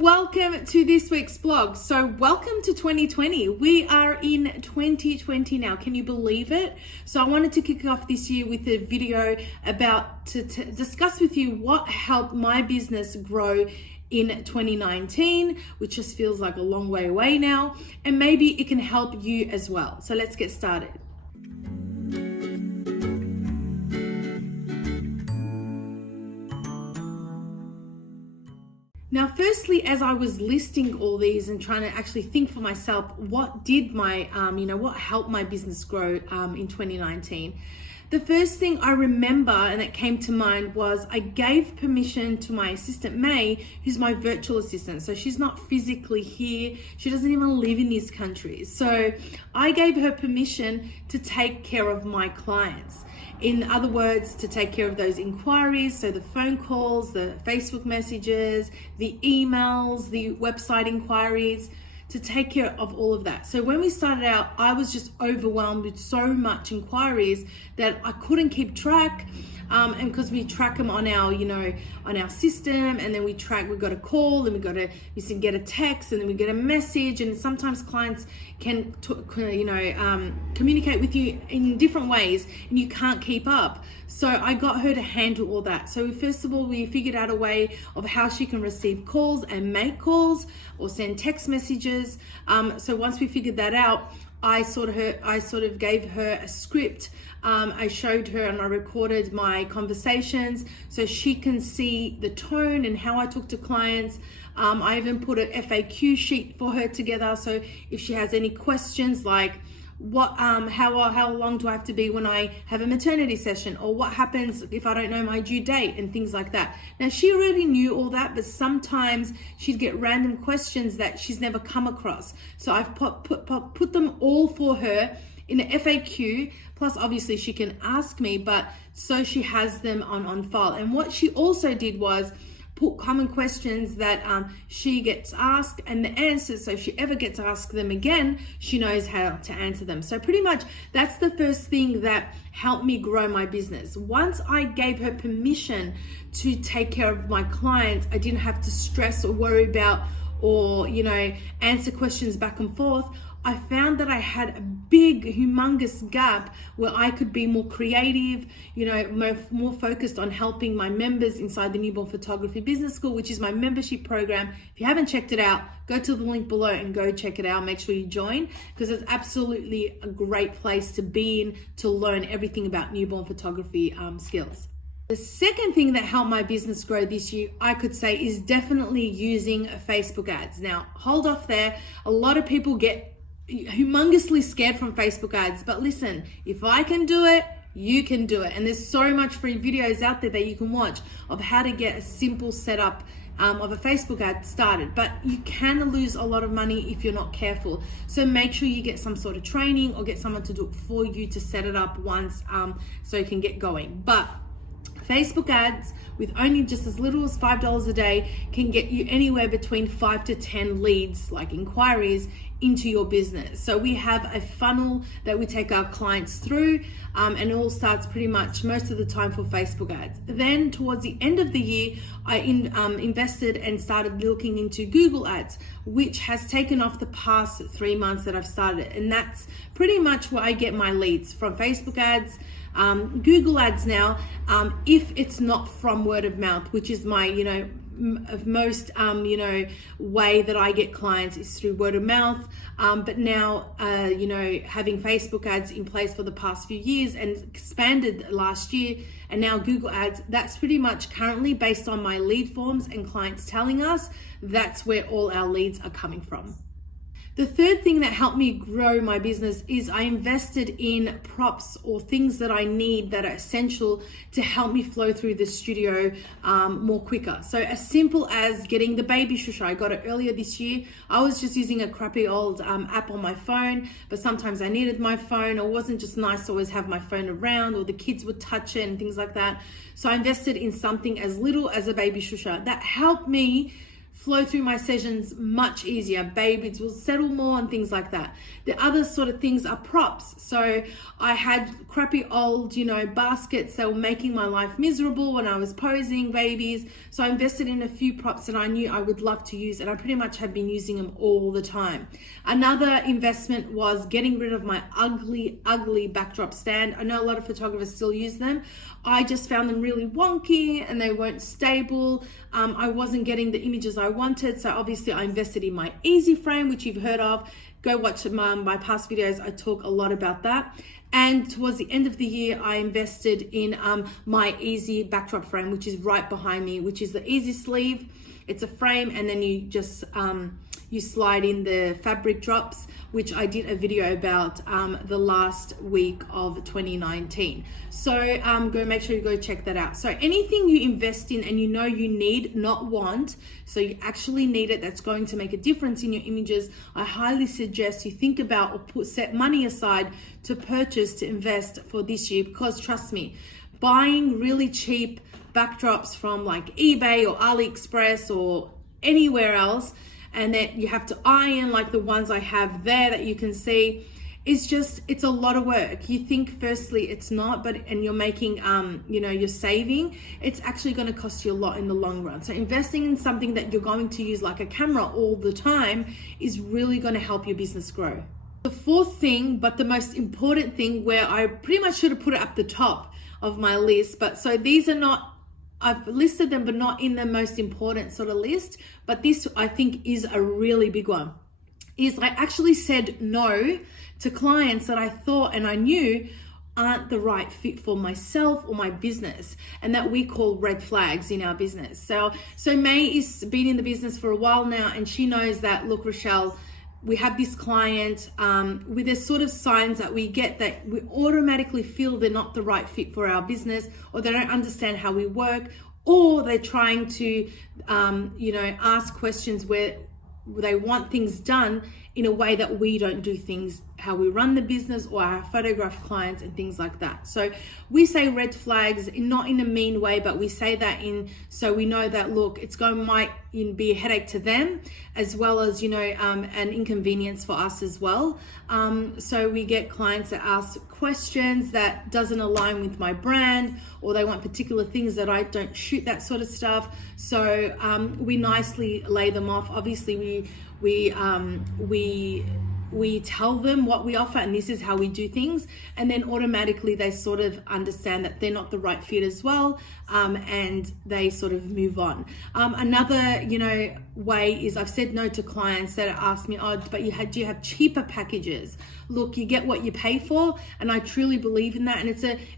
welcome to this week's vlog. So welcome to 2020. We are in 2020 now. Can you believe it? So I wanted to kick off this year with a video about to discuss with you what helped my business grow in 2019, which just feels like a long way away now, and maybe it can help you as well. So let's get started. Now, firstly, as I was listing all these and trying to actually think for myself, what did my, what helped my business grow in 2019? The first thing I remember and that came to mind was I gave permission to my assistant, May, who's my virtual assistant. So she's not physically here. She doesn't even live in this country. So I gave her permission to take care of my clients. In other words, to take care of those inquiries, so the phone calls, the Facebook messages, the emails, the website inquiries, to take care of all of that. So when we started out, I was just overwhelmed with so much inquiries that I couldn't keep track. And because we track them on our, on our system, and then we got a call, then we get a text, and then we get a message, and sometimes clients can, communicate with you in different ways, and you can't keep up. So I got her to handle all that. So first of all, we figured out a way of how she can receive calls and make calls or send text messages. So once we figured that out, I sort of gave her a script. I showed her and I recorded my conversations so she can see the tone and how I talk to clients. I even put an FAQ sheet for her together. So if she has any questions like, how long do I have to be when I have a maternity session, or what happens if I don't know my due date, and things like that. Now, she already knew all that, but sometimes she'd get random questions that she's never come across. So I've put them all for her in an FAQ, plus obviously she can ask me, but so she has them on file. And what she also did was put common questions that she gets asked and the answers, so if she ever gets asked them again, she knows how to answer them. So pretty much that's the first thing that helped me grow my business. Once I gave her permission to take care of my clients, I didn't have to stress or worry about or answer questions back and forth. I found that I had a big, humongous gap where I could be more creative, more focused on helping my members inside the Newborn Photography Business School, which is my membership program. If you haven't checked it out, go to the link below and go check it out. Make sure you join, because it's absolutely a great place to be in to learn everything about newborn photography skills. The second thing that helped my business grow this year, I could say, is definitely using Facebook ads. Now, hold off there. A lot of people get humongously scared from Facebook ads, but listen, if I can do it, you can do it. And there's so much free videos out there that you can watch of how to get a simple setup of a Facebook ad started, but you can lose a lot of money if you're not careful. So make sure you get some sort of training or get someone to do it for you to set it up once so you can get going. But Facebook ads with only just as little as $5 a day can get you anywhere between 5 to 10 leads, like inquiries, into your business. So we have a funnel that we take our clients through, and it all starts pretty much most of the time for Facebook ads. Then towards the end of the year, I invested and started looking into Google ads, which has taken off the past 3 months that I've started. And that's pretty much where I get my leads, from Facebook ads. Google ads now, if it's not from word of mouth, which is my, of most, way that I get clients is through word of mouth. But now, having Facebook ads in place for the past few years and expanded last year, and now Google ads, that's pretty much currently based on my lead forms and clients telling us that's where all our leads are coming from. The third thing that helped me grow my business is I invested in props or things that I need that are essential to help me flow through the studio more quicker. So as simple as getting the baby shusher. I got it earlier this year. I was just using a crappy old app on my phone, but sometimes I needed my phone, or it wasn't just nice to always have my phone around, or the kids would touch it and things like that. So I invested in something as little as a baby shusher. That helped me flow through my sessions much easier. Babies will settle more and things like that. The other sort of things are props. So I had crappy old, baskets that were making my life miserable when I was posing babies. So I invested in a few props that I knew I would love to use, and I pretty much have been using them all the time. Another investment was getting rid of my ugly backdrop stand. I know a lot of photographers still use them. I just found them really wonky and they weren't stable. I wasn't getting the images I wanted, so obviously I invested in my easy frame, which you've heard of. Go watch my past videos. I talk a lot about that. And towards the end of the year, I invested in my easy backdrop frame, which is right behind me, which is the easy sleeve. It's a frame, and then you just you slide in the fabric drops, which I did a video about the last week of 2019. So go make sure you go check that out. So anything you invest in and you know you need, not want, so you actually need it, that's going to make a difference in your images, I highly suggest you think about or set money aside to purchase, to invest for this year. Because trust me, buying really cheap backdrops from like eBay or AliExpress or anywhere else, and that you have to iron like the ones I have there that you can see, it's a lot of work. You think firstly it's not, and you're making you're saving. It's actually going to cost you a lot in the long run. So investing in something that you're going to use like a camera all the time is really going to help your business grow. The fourth thing, but the most important thing, where I pretty much should have put it up the top of my list, but so these are not, I've listed them but not in the most important sort of list, but this I think is a really big one, is I actually said no to clients that I thought and I knew aren't the right fit for myself or my business, and that we call red flags in our business. So May has been in the business for a while now, and she knows that, look, Rochelle, we have this client with the sort of signs that we get that we automatically feel they're not the right fit for our business, or they don't understand how we work, or they're trying to ask questions where they want things done in a way that we don't do things, how we run the business or our photograph clients and things like that. So we say red flags, not in a mean way, but we say that so we know that, look, might be a headache to them, as well as an inconvenience for us as well. So we get clients that ask questions that doesn't align with my brand, or they want particular things that I don't shoot, that sort of stuff. So we nicely lay them off. Obviously we tell them what we offer and this is how we do things, and then automatically they sort of understand that they're not the right fit as well, and they sort of move on. Another way is I've said no to clients that ask me, but do you have cheaper packages? Look, you get what you pay for, and I truly believe in that, and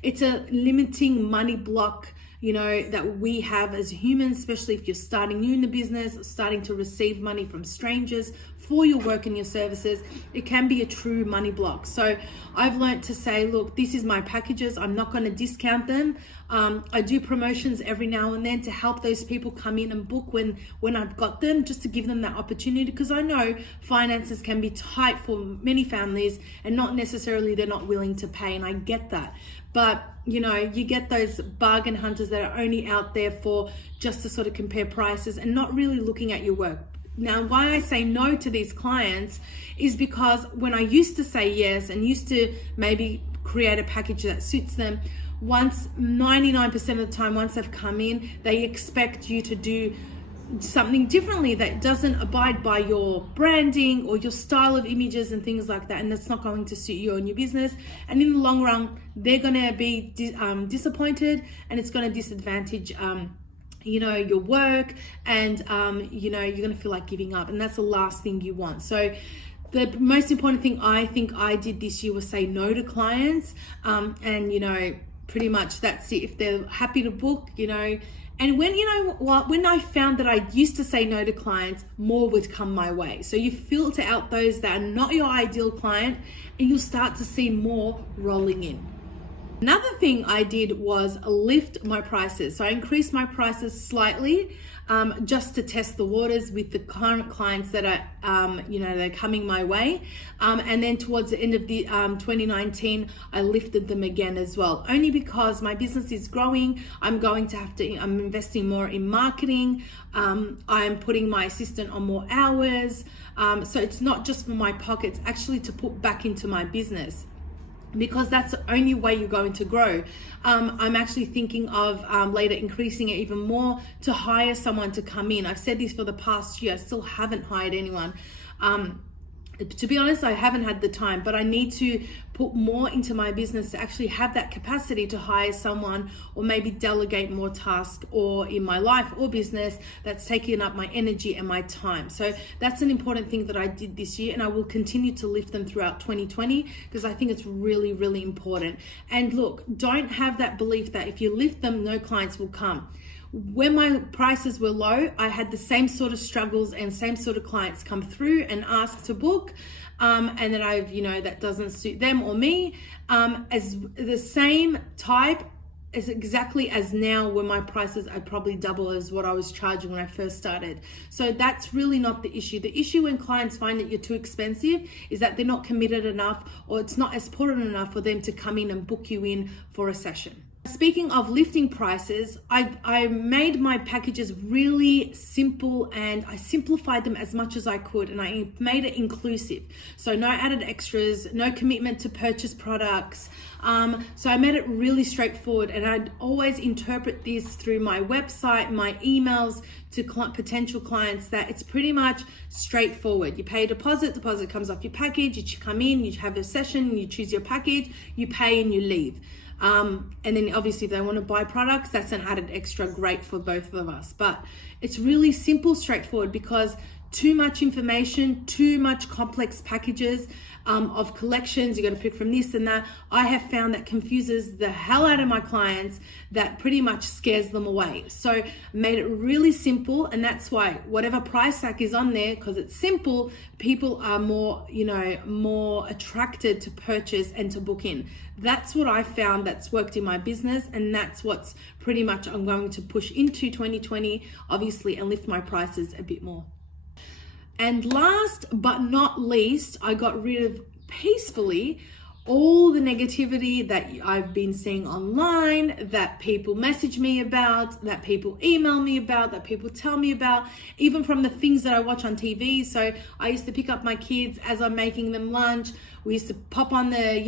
it's a limiting money block that we have as humans, especially if you're starting new in the business, starting to receive money from strangers for your work and your services. It can be a true money block. So I've learned to say, look, this is my packages. I'm not going to discount them. I do promotions every now and then to help those people come in and book when I've got them, just to give them that opportunity, because I know finances can be tight for many families and not necessarily they're not willing to pay, and I get that. But you get those bargain hunters that are only out there for just to sort of compare prices and not really looking at your work. Now, why I say no to these clients is because when I used to say yes and used to maybe create a package that suits them, 99% of the time, once they've come in, they expect you to do something differently that doesn't abide by your branding or your style of images and things like that, and that's not going to suit you and your business, and in the long run they're going to be disappointed, and it's going to disadvantage your work, and you're going to feel like giving up, and that's the last thing you want. So the most important thing I think I did this year was say no to clients, and pretty much that's it. If they're happy to book, and when I found that I used to say no to clients, more would come my way. So you filter out those that are not your ideal client, and you'll start to see more rolling in. Another thing I did was lift my prices. So I increased my prices slightly. just to test the waters with the current clients that are, they're coming my way. And then towards the end of the 2019, I lifted them again as well, only because my business is growing. I'm investing more in marketing. I'm putting my assistant on more hours. So it's not just for my pockets, actually to put back into my business, because that's the only way you're going to grow. I'm actually thinking of later increasing it even more to hire someone to come in. I've said this for the past year, I still haven't hired anyone. To be honest, I haven't had the time, but I need to put more into my business to actually have that capacity to hire someone, or maybe delegate more tasks or in my life or business that's taking up my energy and my time. So that's an important thing that I did this year, and I will continue to lift them throughout 2020 because I think it's really, really important. And look, don't have that belief that if you lift them, no clients will come. When my prices were low, I had the same sort of struggles and same sort of clients come through and ask to book. And then that doesn't suit them or me. As the same type as exactly as now, when my prices are probably double as what I was charging when I first started. So that's really not the issue. The issue when clients find that you're too expensive is that they're not committed enough, or it's not as important enough for them to come in and book you in for a session. Speaking of lifting prices, I made my packages really simple, and I simplified them as much as I could, and I made it inclusive. So no added extras, no commitment to purchase products. So I made it really straightforward, and I'd always interpret this through my website, my emails to potential clients, that it's pretty much straightforward. You pay a deposit comes off your package, you come in, you have a session, you choose your package, you pay and you leave. And then obviously if they want to buy products, that's an added extra, great for both of us. But it's really simple, straightforward, because too much information, too much complex packages of collections, you got to pick from this and that, I have found that confuses the hell out of my clients, that pretty much scares them away. So I made it really simple, and that's why whatever price tag is on there, because it's simple, people are more attracted to purchase and to book in. That's what I found that's worked in my business, and that's what's pretty much I'm going to push into 2020, obviously, and lift my prices a bit more. And last but not least, I got rid of peacefully all the negativity that I've been seeing online, that people message me about, that people email me about, that people tell me about, even from the things that I watch on TV. So I used to pick up my kids as I'm making them lunch. We used to pop on the,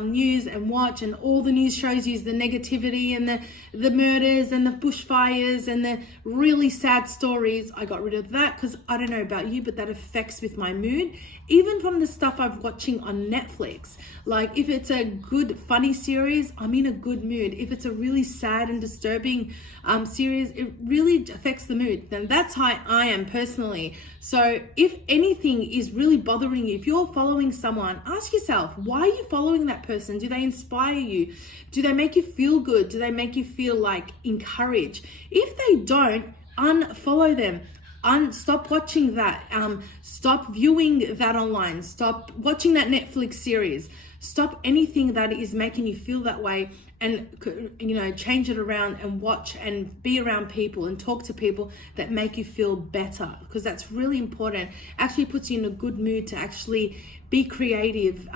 news and watch, and all the news shows use the negativity and the murders and the bushfires and the really sad stories. I got rid of that because I don't know about you, but that affects with my mood. Even from the stuff I'm watching on Netflix, like if it's a good, funny series, I'm in a good mood. If it's a really sad and disturbing series, it really affects the mood. Then that's how I am personally. So if anything is really bothering you, if you're following someone, ask yourself, why are you following that person? Do they inspire you? Do they make you feel good? Do they make you feel like encouraged? If they don't, unfollow them. Stop watching that. Stop viewing that online. Stop watching that Netflix series. Stop anything that is making you feel that way, and change it around and watch and be around people and talk to people that make you feel better, because that's really important. Actually puts you in a good mood to actually be creative,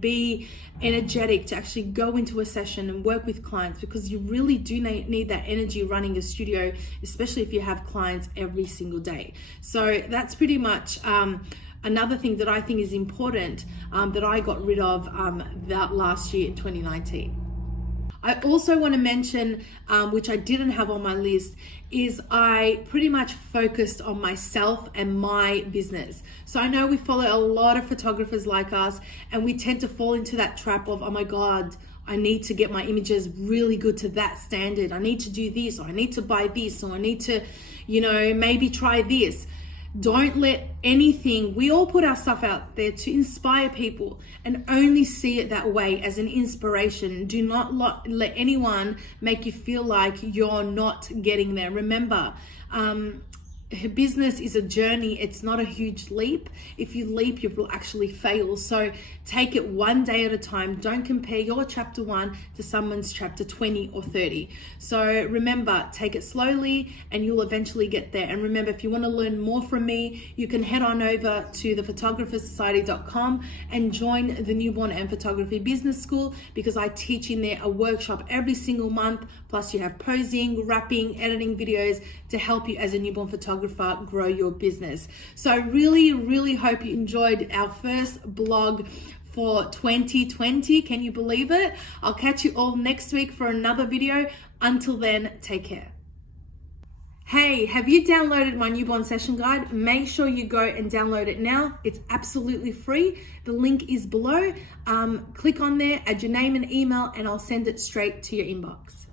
be energetic, to actually go into a session and work with clients, because you really do need that energy running a studio, especially if you have clients every single day. So that's pretty much another thing that I think is important, that I got rid of that last year in 2019. I also want to mention, which I didn't have on my list, is I pretty much focused on myself and my business. So I know we follow a lot of photographers like us, and we tend to fall into that trap of, oh my God, I need to get my images really good to that standard. I need to do this, or I need to buy this, or I need to, maybe try this. Don't let anything, we all put our stuff out there to inspire people, and only see it that way, as an inspiration. Do not let anyone make you feel like you're not getting there. Remember, her business is a journey. It's not a huge leap. If you leap, you will actually fail. So take it one day at a time. Don't compare your chapter 1 to someone's chapter 20 or 30. So remember, take it slowly and you'll eventually get there. And remember, if you want to learn more from me, you can head on over to thephotographersociety.com and join the Newborn and Photography Business School, because I teach in there a workshop every single month. Plus you have posing, wrapping, editing videos to help you as a newborn photographer grow your business. So I really hope you enjoyed our first blog for 2020. Can you believe it? I'll catch you all next week for another video. Until then, take care. Hey, have you downloaded my newborn session guide? Make sure you go and download it now. It's absolutely free. The link is below. Click on there, add your name and email, and I'll send it straight to your inbox.